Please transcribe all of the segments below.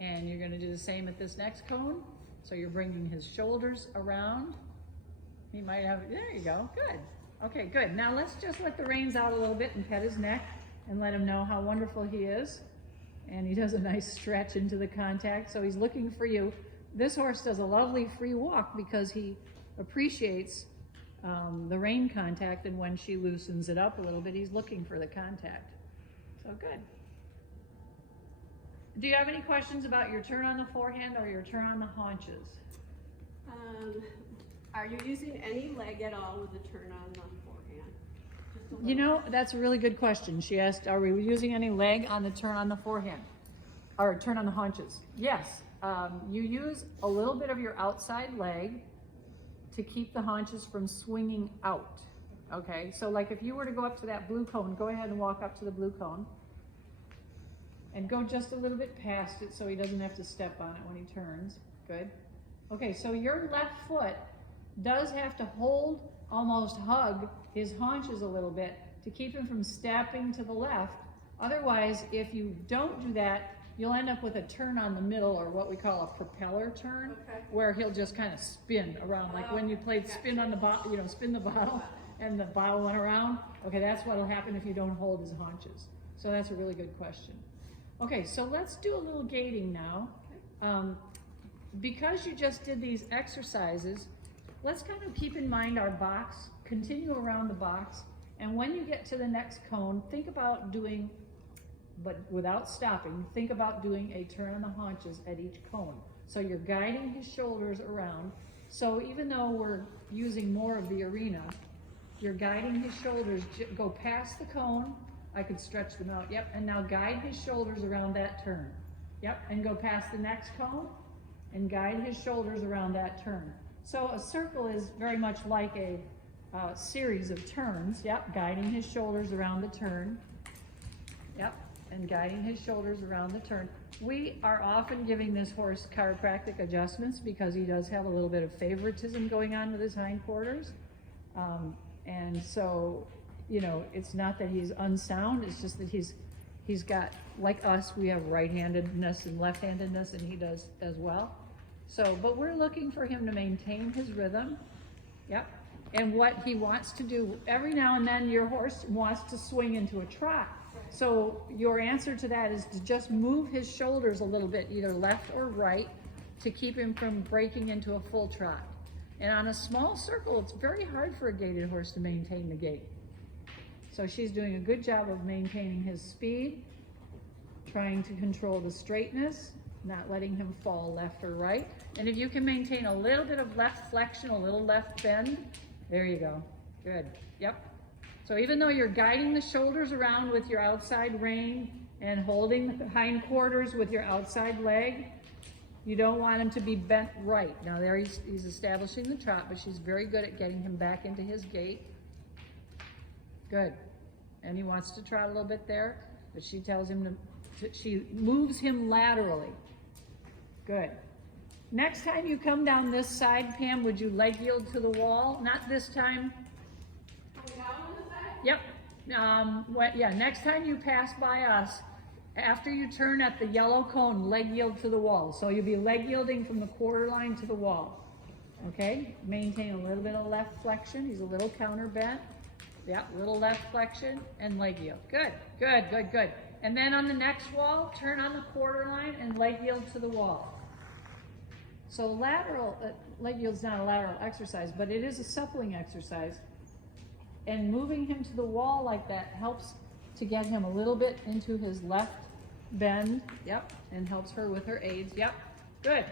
And you're gonna do the same at this next cone. So you're bringing his shoulders around. He might have, there you go, good. Okay, good. Now let's just let the reins out a little bit and pet his neck and let him know how wonderful he is. And he does a nice stretch into the contact, so he's looking for you. This horse does a lovely free walk because he appreciates the rein contact, and when she loosens it up a little bit, he's looking for the contact. So good. Do you have any questions about your turn on the forehand or your turn on the haunches? Are you using any leg at all with the turn on the forehand? You know, that's a really good question. She asked, are we using any leg on the turn on the forehand? Or turn on the haunches? Yes. You use a little bit of your outside leg to keep the haunches from swinging out. Okay, so like if you were to go up to that blue cone, go ahead and walk up to the blue cone. And go just a little bit past it so he doesn't have to step on it when he turns. Good. Okay, so your left foot does have to hold, almost hug his haunches a little bit to keep him from stepping to the left. Otherwise, if you don't do that, you'll end up with a turn on the middle, or what we call a propeller turn, where he'll just kind of spin around, like when you played spin on the bottle, you know, spin the bottle and the bottle went around. Okay, that's what'll happen if you don't hold his haunches. So that's a really good question. Okay, so let's do a little gaiting now. Because you just did these exercises, let's kind of keep in mind our box, continue around the box, and when you get to the next cone, think about doing, but without stopping, think about doing a turn on the haunches at each cone. So you're guiding his shoulders around. So even though we're using more of the arena, you're guiding his shoulders, go past the cone. I could stretch them out, yep, and now guide his shoulders around that turn. Yep, and go past the next cone and guide his shoulders around that turn. So a circle is very much like a series of turns, yep, guiding his shoulders around the turn, yep, and guiding his shoulders around the turn. We are often giving this horse chiropractic adjustments because he does have a little bit of favoritism going on with his hindquarters. And so, you know, it's not that he's unsound, it's just that he's got, like us, we have right-handedness and left-handedness, and he does as well. So, but we're looking for him to maintain his rhythm, yep. And what he wants to do, every now and then your horse wants to swing into a trot. So your answer to that is to just move his shoulders a little bit, either left or right, to keep him from breaking into a full trot. And on a small circle, it's very hard for a gaited horse to maintain the gait. So she's doing a good job of maintaining his speed, trying to control the straightness, not letting him fall left or right. And if you can maintain a little bit of left flexion, a little left bend, there you go. Good. Yep. So even though you're guiding the shoulders around with your outside rein and holding the hindquarters with your outside leg, you don't want him to be bent right. Now there he's establishing the trot, but she's very good at getting him back into his gait. Good. And he wants to trot a little bit there, but she tells him she moves him laterally. Good. Next time you come down this side, Pam, would you leg yield to the wall? Not this time. Yep. Yeah, next time you pass by us, after you turn at the yellow cone, leg yield to the wall. So you'll be leg yielding from the quarter line to the wall. Okay? Maintain a little bit of left flexion. He's a little counter bent. Yep, little left flexion and leg yield. Good, good, good, good. And then on the next wall, turn on the quarter line and leg yield to the wall. So lateral, leg yield's not a lateral exercise, but it is a suppling exercise. And moving him to the wall like that helps to get him a little bit into his left bend. Yep, and helps her with her aids. Yep, good.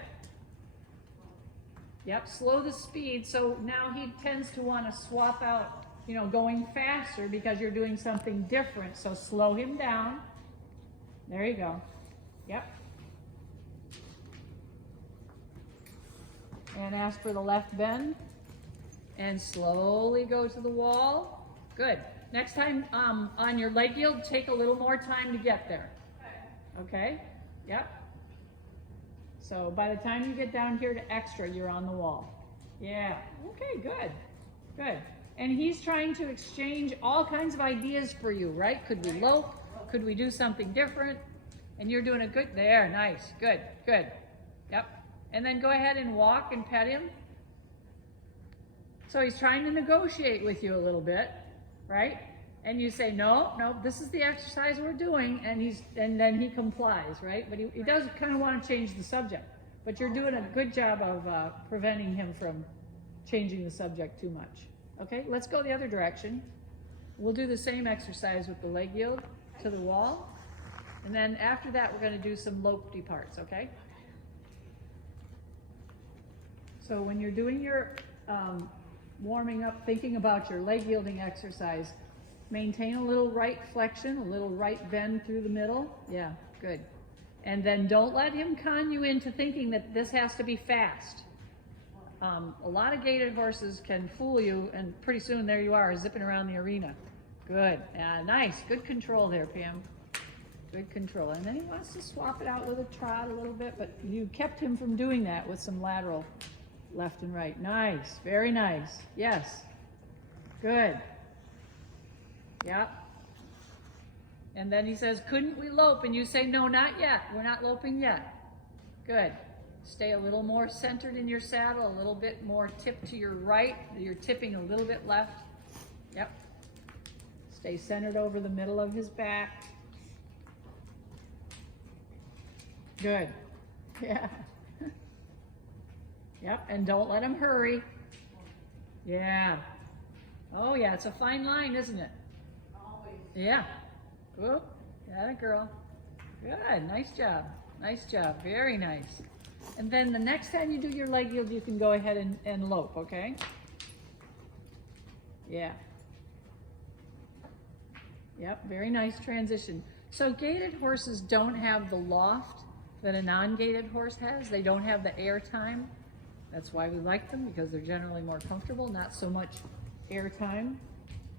Yep, slow the speed. So now he tends to want to swap out, you know, going faster because you're doing something different. So slow him down. There you go. Yep. And ask for the left bend. And slowly go to the wall. Good. Next time on your leg yield, take a little more time to get there. Okay? Yep. So by the time you get down here to extra, you're on the wall. Yeah. Okay, good. Good. And he's trying to exchange all kinds of ideas for you, right? Could we lope? Could we do something different? And you're doing a good, there, nice, good, good. Yep. And then go ahead and walk and pet him. So he's trying to negotiate with you a little bit, right? And you say, no, no, this is the exercise we're doing, and then he complies, right? But he does kind of want to change the subject. But you're doing a good job of preventing him from changing the subject too much. Okay, let's go the other direction. We'll do the same exercise with the leg yield to the wall. And then after that, we're going to do some lopey parts, okay? So when you're doing your warming up, thinking about your leg yielding exercise, maintain a little right flexion, a little right bend through the middle. Yeah, good. And then don't let him con you into thinking that this has to be fast. A lot of gaited horses can fool you, and pretty soon there you are, zipping around the arena. Good. Nice. Good control there, Pam. Good control. And then he wants to swap it out with a trot a little bit, but you kept him from doing that with some lateral left and right. Nice. Very nice. Yes. Good. Yep. And then he says, couldn't we lope? And you say, no, not yet. We're not loping yet. Good. Stay a little more centered in your saddle, a little bit more tip to your right. You're tipping a little bit left. Yep. Stay centered over the middle of his back. Good. Yeah. Yep, and don't let him hurry. Yeah. Oh yeah, it's a fine line, isn't it? Always. Yeah. Whoop. Got it, girl. Good. Nice job. Nice job. Very nice. And then the next time you do your leg yield, you can go ahead and lope, okay? Yeah. Yep, very nice transition. So gaited horses don't have the loft that a non-gaited horse has. They don't have the air time. That's why we like them, because they're generally more comfortable, not so much air time.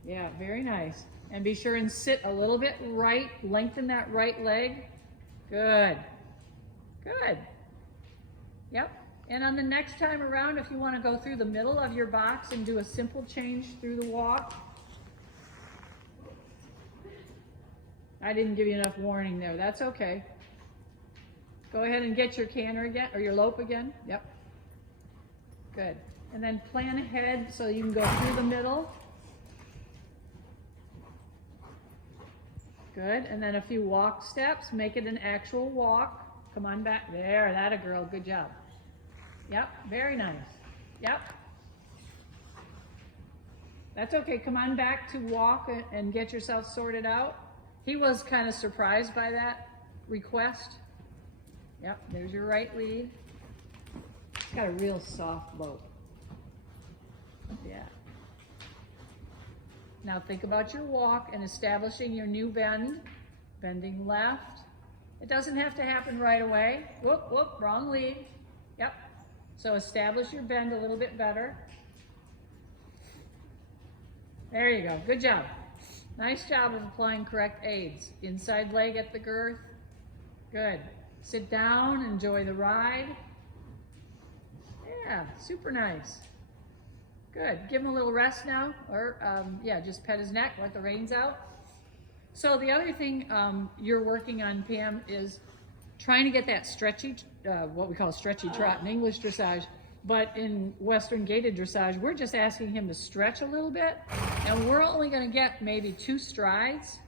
Yeah, very nice. And be sure and sit a little bit right, lengthen that right leg. Good. Good. Yep. And on the next time around, if you want to go through the middle of your box and do a simple change through the walk. I didn't give you enough warning there. That's okay. Go ahead and get your canter again, or your lope again. Yep. Good. And then plan ahead so you can go through the middle. Good. And then a few walk steps. Make it an actual walk. Come on back. There, that a girl. Good job. Yep. Very nice. Yep. That's okay. Come on back to walk and get yourself sorted out. He was kind of surprised by that request. Yep, there's your right lead. It's got a real soft lope. Yeah. Now think about your walk and establishing your new bend. Bending left. It doesn't have to happen right away. Whoop, whoop, wrong lead. Yep. So establish your bend a little bit better. There you go. Good job. Nice job of applying correct aids. Inside leg at the girth. Good. Sit down, enjoy the ride. Yeah, super nice. Good. Give him a little rest now, or yeah, just pet his neck, let the reins out. So the other thing you're working on, Pam, is trying to get that stretchy, what we call stretchy trot in English dressage, but in Western gaited dressage, we're just asking him to stretch a little bit, and we're only going to get maybe 2 strides,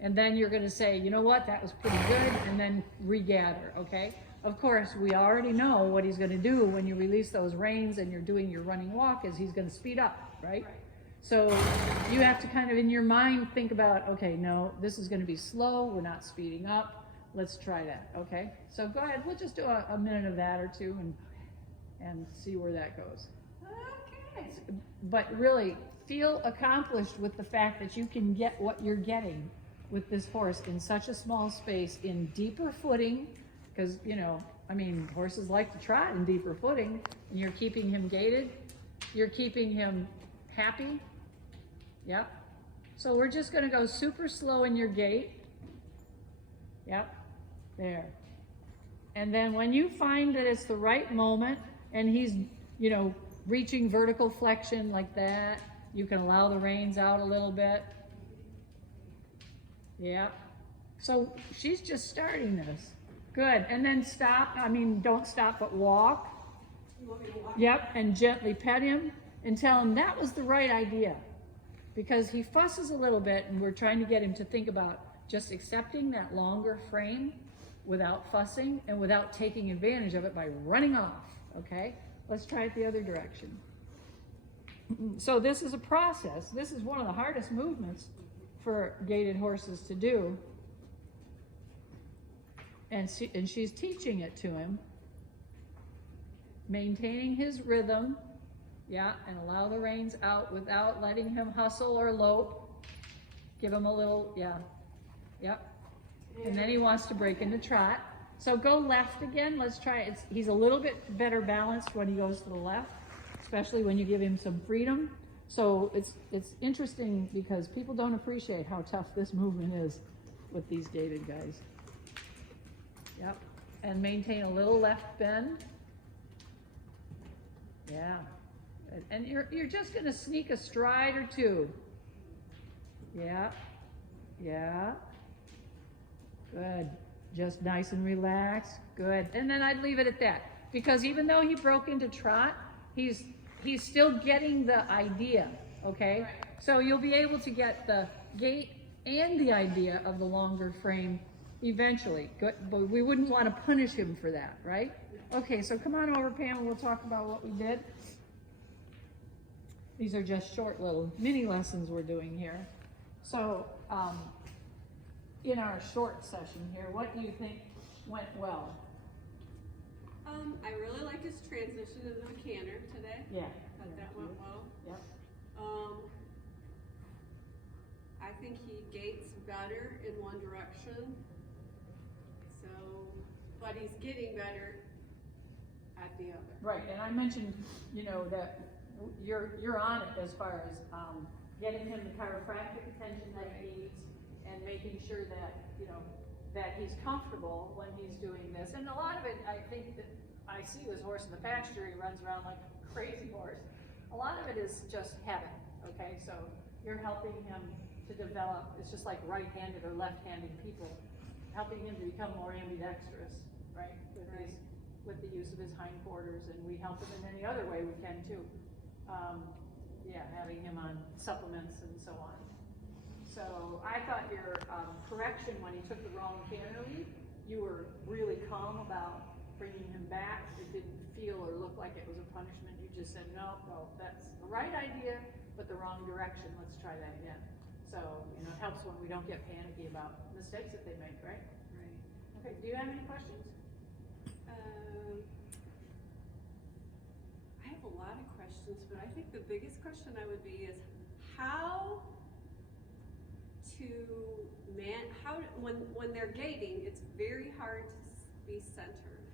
and then you're going to say, you know what, that was pretty good, and then regather, okay? Of course, we already know what he's going to do when you release those reins and you're doing your running walk is he's going to speed up, right? So you have to kind of in your mind think about, okay, no, this is going to be slow, we're not speeding up, let's try that, okay? So go ahead, we'll just do a minute of that or two and see where that goes. Okay. But really, feel accomplished with the fact that you can get what you're getting with this horse in such a small space in deeper footing, because, you know, I mean, horses like to trot in deeper footing, and you're keeping him gaited, you're keeping him happy. Yep. So we're just going to go super slow in your gait. Yep. There. And then when you find that it's the right moment and he's, you know, reaching vertical flexion like that, you can allow the reins out a little bit. Yep. So she's just starting this. Good, and then stop, don't stop, but walk. You want me to walk? Yep, and gently pet him and tell him that was the right idea. Because he fusses a little bit and we're trying to get him to think about just accepting that longer frame without fussing and without taking advantage of it by running off, okay? Let's try it the other direction. So this is a process. This is one of the hardest movements for gaited horses to do. And she's teaching it to him. Maintaining his rhythm, yeah, and allow the reins out without letting him hustle or lope. Give him a little, yeah, yep. And then he wants to break into trot. So go left again, let's try it. He's a little bit better balanced when he goes to the left, especially when you give him some freedom. So it's interesting because people don't appreciate how tough this movement is with these gaited guys. Yep, and maintain a little left bend. Yeah, and you're just gonna sneak a stride or two. Yeah, yeah, good. Just nice and relaxed, good. And then I'd leave it at that because even though he broke into trot, he's still getting the idea, okay? Right. So you'll be able to get the gait and the idea of the longer frame eventually, good, but we wouldn't want to punish him for that, right? Okay, so come on over, Pam, and we'll talk about what we did. These are just short little mini lessons we're doing here. So, in our short session here, what do you think went well? I really liked his transition into the canter today. Yeah. Thought that went well. Yep. I think he gaits better in one direction. So, but he's getting better at the other. Right, and I mentioned, that you're on it as far as getting him the chiropractic attention that he needs and making sure that, that he's comfortable when he's doing this. And a lot of it, I think that I see this horse in the pasture, he runs around like a crazy horse. A lot of it is just habit, okay? So you're helping him to develop, it's just like right-handed or left-handed people, helping him to become more ambidextrous, right? With the use of his hindquarters, and we help him in any other way we can too. Having him on supplements and so on. So I thought your correction when he took the wrong canter lead, you were really calm about bringing him back. It didn't feel or look like it was a punishment. You just said, no, that's the right idea, but the wrong direction. Let's try that again. So, it helps when we don't get panicky about mistakes that they make, right? Right. Okay, do you have any questions? I have a lot of questions, but I think the biggest question I would be is how when they're gaiting, it's very hard to be centered.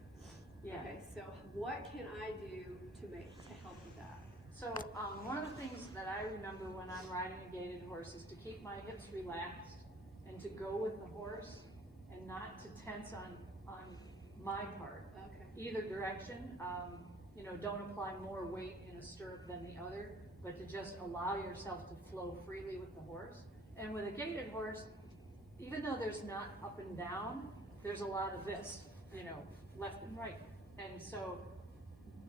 Yeah. Okay, so what can I do to help with that? So one of the things that I remember when I'm riding a gaited horse is to keep my hips relaxed and to go with the horse and not to tense on my part. Okay. Either direction. Don't apply more weight in a stirrup than the other, but to just allow yourself to flow freely with the horse. And with a gaited horse, even though there's not up and down, there's a lot of this, left and right. And so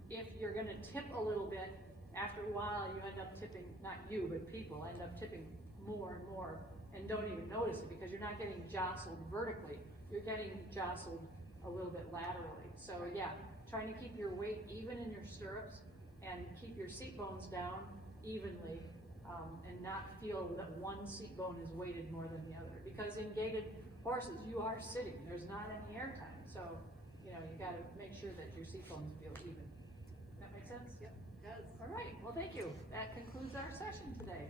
if you're going to tip a little bit, after a while you end up tipping, not you, but people end up tipping more and more and don't even notice it because you're not getting jostled vertically. You're getting jostled a little bit laterally. So yeah, trying to keep your weight even in your stirrups and keep your seat bones down evenly and not feel that one seat bone is weighted more than the other. Because in gaited horses, you are sitting. There's not any air time. So, you got to make sure that your seat bones feel even. That make sense? Yep, it does. All right. Well, thank you. That concludes our session today.